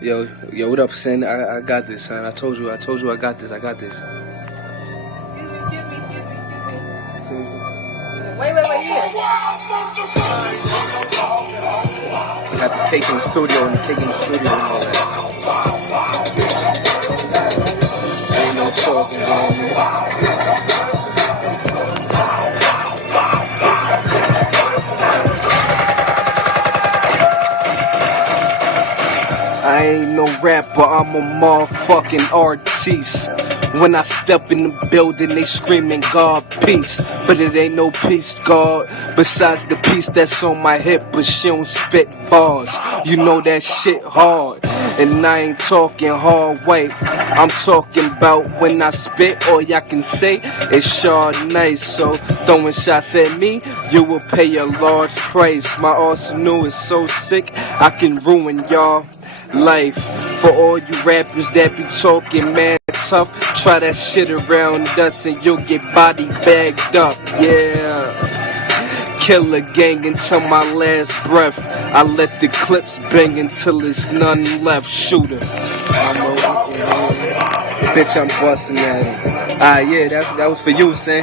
Yo, what up, Sin? I got this, son. I told you I got this. Excuse me. Wait, yeah. I got the taking the studio and all that. Ain't no talking going on. I ain't no rapper, I'm a motherfucking artiste. When I step in the building, they screaming God peace. But it ain't no peace, God, besides the piece that's on my hip. But she don't spit bars, you know that shit hard. And I ain't talking hard weight, I'm talking about when I spit. All y'all can say is Chardonnay. So throwing shots at me, you will pay a large price. My arsenal is so sick, I can ruin y'all life. For all you rappers that be talking mad tough, try that shit around us and you'll get body bagged up. Yeah, kill a gang until my last breath. I let the clips bang until there's none left. Shooter, bitch, I'm busting at him. Yeah, that was for you, son.